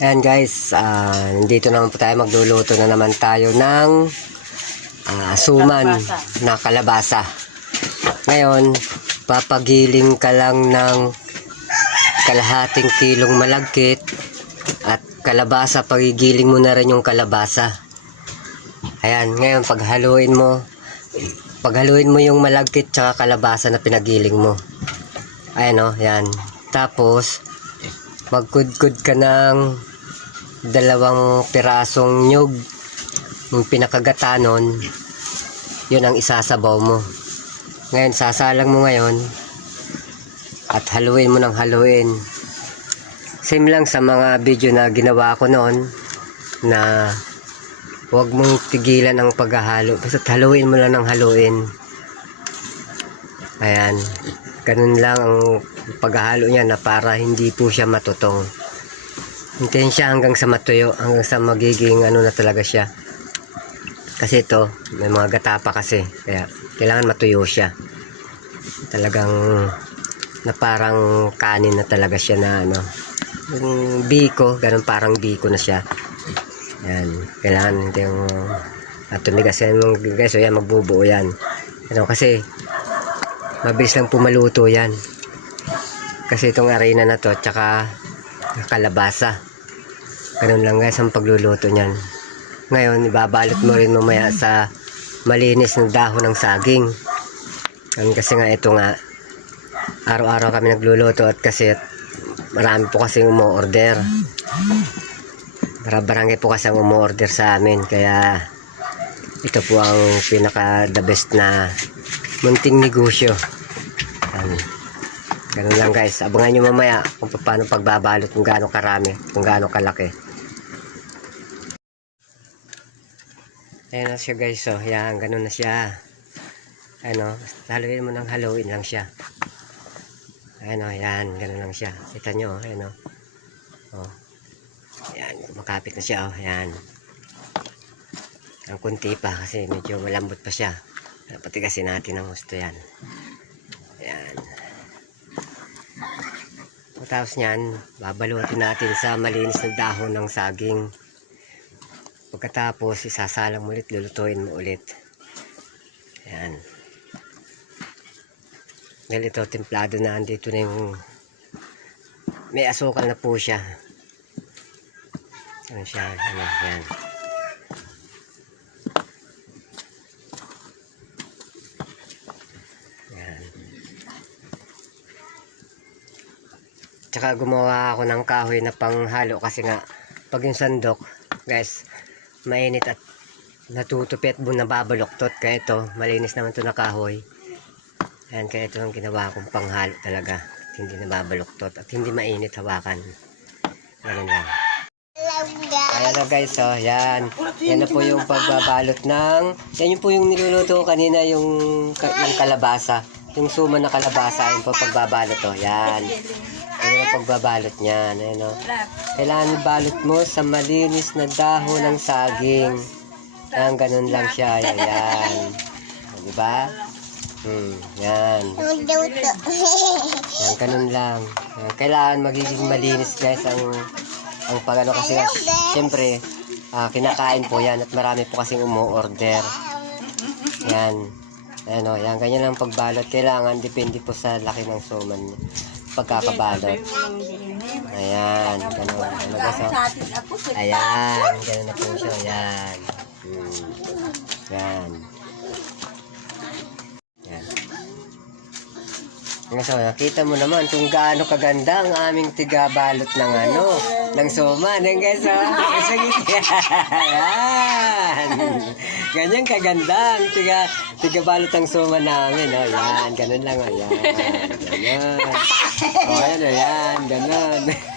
Ayan guys, ah, nandito naman po tayo magluluto na naman tayo ng ah, suman na kalabasa. Ngayon, papagiling ka lang ng kalahating kilong malagkit at kalabasa, pagigiling mo na rin yung kalabasa. Ayan, ngayon paghaluin mo, paghaluin mo yung malagkit tsaka kalabasa na pinagiling mo. Ayan o, yan. Tapos, magkudkud ka ng dalawang pirasong nyug. Yung pinakagatanon yun ang isasabaw mo. Ngayon sasalang mo ngayon at haluin mo ng haluin. Same lang sa mga video na ginawa ko noon na huwag mong tigilan ang paghahalo. Basta haluin mo lang ng haluin. Ayan ganun lang ang paghahalo niya na para hindi po siya matutong Hintayin siya hanggang sa matuyo, hanggang sa magiging ano na talaga siya. Kasi ito, may mga gata pa kasi. Kaya kailangan matuyo siya. Talagang na parang kanin na talaga siya na ano. Yung biko, ganun parang biko na siya. Yan, kailangan yung at tumigas yan guys, so yan magbubuo yan. Ano kasi mabilis lang pumaluto yan. Kasi itong arena na to, tsaka kalabasa. Ganun lang guys ang pagluluto niyan. Ngayon, ibabalot mo rin mamaya sa malinis na dahon ng saging. Kasi nga ito nga, araw-araw kami nagluluto at kasi marami po kasi umu-order. Barangay po kasi ang umu-order sa amin. Kaya ito po ang pinaka the best na munting negosyo. Yan. Ganun lang guys. Abangan nyo mamaya kung paano pagbabalot, kung gaano karami, kung gaano kalaki. Ayan na siya guys. So, yan. Ganun na siya. Ano, haluin mo ng haluin lang siya. Ayan o, yan. Ganun lang siya. Kita nyo, oh, ayan o. Oh. Ayan, makapit na siya o. Ayan. Ang kunti pa kasi medyo malambot pa siya. Pati kasi natin ang gusto yan. Ayan. Tapos niyan, babalutin natin sa malinis na dahon ng saging. Pagkatapos, isasalang ulit, lulutuin mo ulit. Ayan. Dahil ito, templado na, andito na yung may asukal na po siya. Ano siya, ano, yan. Yan. Tsaka gumawa ako ng kahoy na panghalo kasi nga pag yung sandok, guys, mainit at natutupi at bu- nababaloktot. Kaya ito, malinis naman to na kahoy. Ayan, kaya ito ang ginawa kong panghalo talaga. At hindi nababaloktot at hindi mainit hawakan. Ganun lang. Ayan na guys, oh, yan. Yan na po yung pagbabalot ng, yan yung po yung niluluto kanina, yung, yung kalabasa. Yung suma na kalabasa, yun po pagbabalot, oh, yan. Yan ang pagbabalot niyan, ayan, oh. Kailangan ibalot mo sa malinis na dahon ng saging. Yan, ganun lang siya, yan, yan. O, Diba? Hmm, yan. Yan, ganun lang. Yan, kailangan magiging malinis guys ang ang pagano kasi nga, syempre ah, kinakain po yan at marami po kasing umu-order. Yan. Yan o, yan. Ganyan lang pagbalot. Kailangan, depende po sa laki ng suman niya. Pagkakabalot. Ayan. Ganun. Ano ba so? Ayan. Ganun na po siya. Ayan. Hmm. Yan. Yan. Nga so, nakita mo naman kung gaano kaganda ang aming tigabalot ng ano, ng suman. Yan guys, ha? Sa gitna. Yan. Ganyan kaganda ang tiga, tigabalot ng suman namin. Oh, yan, ganun lang. Oh, yan. Ganun. Oh, yan, oh, yan. Ganun.